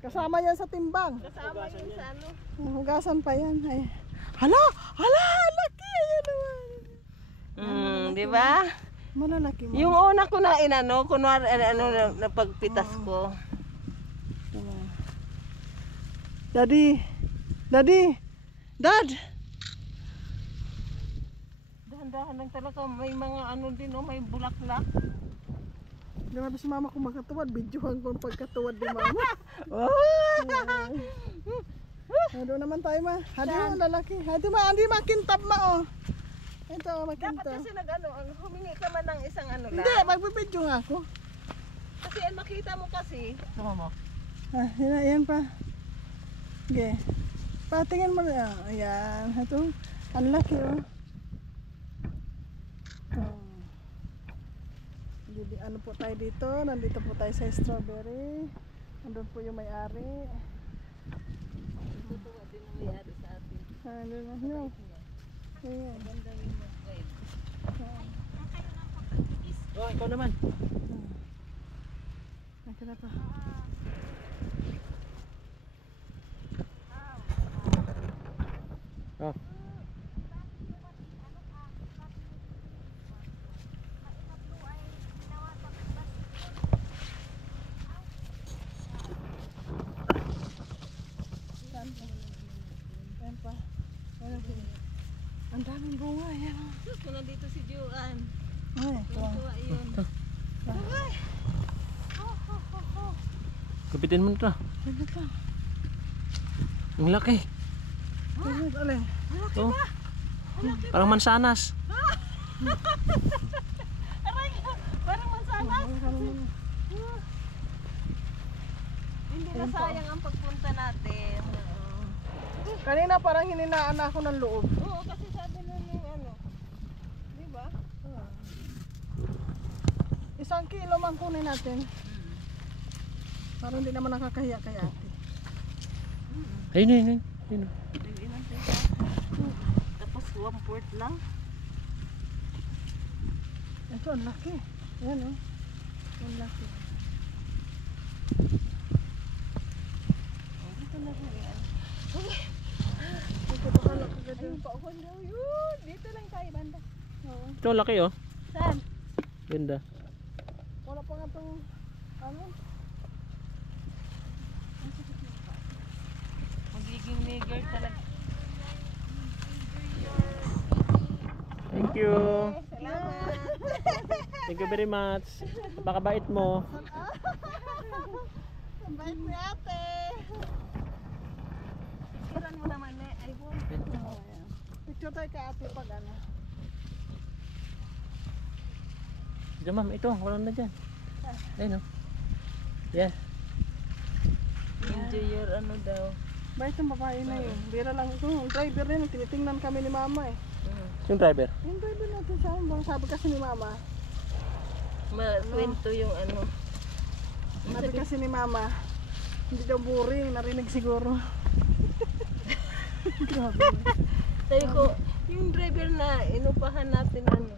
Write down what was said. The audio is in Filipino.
Kasama yan sa timbang. Kasama yun sa ano. Hugasan pa yan. Ay. Hala! Hala! Laki! Ayan naman. Di ba? Malalaki mo. Yung una ko na inano, kunwari na pagpitas ko. Diba? Daddy! Daddy! Dad! Dahan-dahan lang talaga, may mga ano din, oh, may bulaklak. Grabe si mama kung makatuwad. Videohan ko ang pagkatuwad ni mama. Hado naman tayo ma. Hado lalaki. Hado ma, hindi makintab ma oh. Ito makintab. Dapat kasi humingi ka man ng isang ano lang. Hindi, magbibidyo nga ako. Kasi makita mo kasi. Sama mo. Ah, yan pa. Okay. Patingin mo na. Ayan. Ito. Ang laki oh. Jadi ano po tayo dito? Nandito po tayo sa strawberry. Nandun po yung may-ari. Tutuwa din ang may-ari sa atin. Ano na yun? Ayan. Ganda yung guide. Oh, ikaw naman. Ito na pa. Oh. Ayan pa. Ang daming bunga. Ayan o. Kung nandito si Juan. Ay, ito. Tuwa yun. Kapitin mo ito. Ito pa. Ang laki. Ito alin. Oh. Parang mansanas. Parang mansanas. Hindi na sayang ang pagpunta natin. Kanina parang hininaan ako ng loob. Oo, kasi sabi nun yung ano. Di ba? 1 kilo man kunin natin. Parang hindi naman nakakahiya kay ate. Ayun, ayun, ayun. Ayun. Tapos 1/4 lang. Ito, ang laki. Ayan o. Ang laki. Dito na rin yan. Ito baka laki ka Ayun pa ako daw yun. Dito lang tayo banda. Oo. Ito, ang laki oh. Saan? Ganda. Wala pa nga itong ano. Magiging maker talaga. Thank you. Salamat. Thank you very much. Napakabait mo. Ang bait ni ate. Siran mo naman eh. Ay, buwan. Picture tayo kay ate pag ano. Diyan ma'am, ito. Walang na dyan. Ayun oh. Yes. Enjoy your ano daw. Bait ng babae na yun. Bira lang ito. Ang driver rin. Tinitingnan kami ni mama eh. Yung driver. Yung driver natin sa amin. Sabi kasi ni mama. Kwento yung ano. Sabi kasi ni mama. Hindi daw boring. Narinig siguro. Grabe. Sabi ko, yung driver na inupahan natin ano.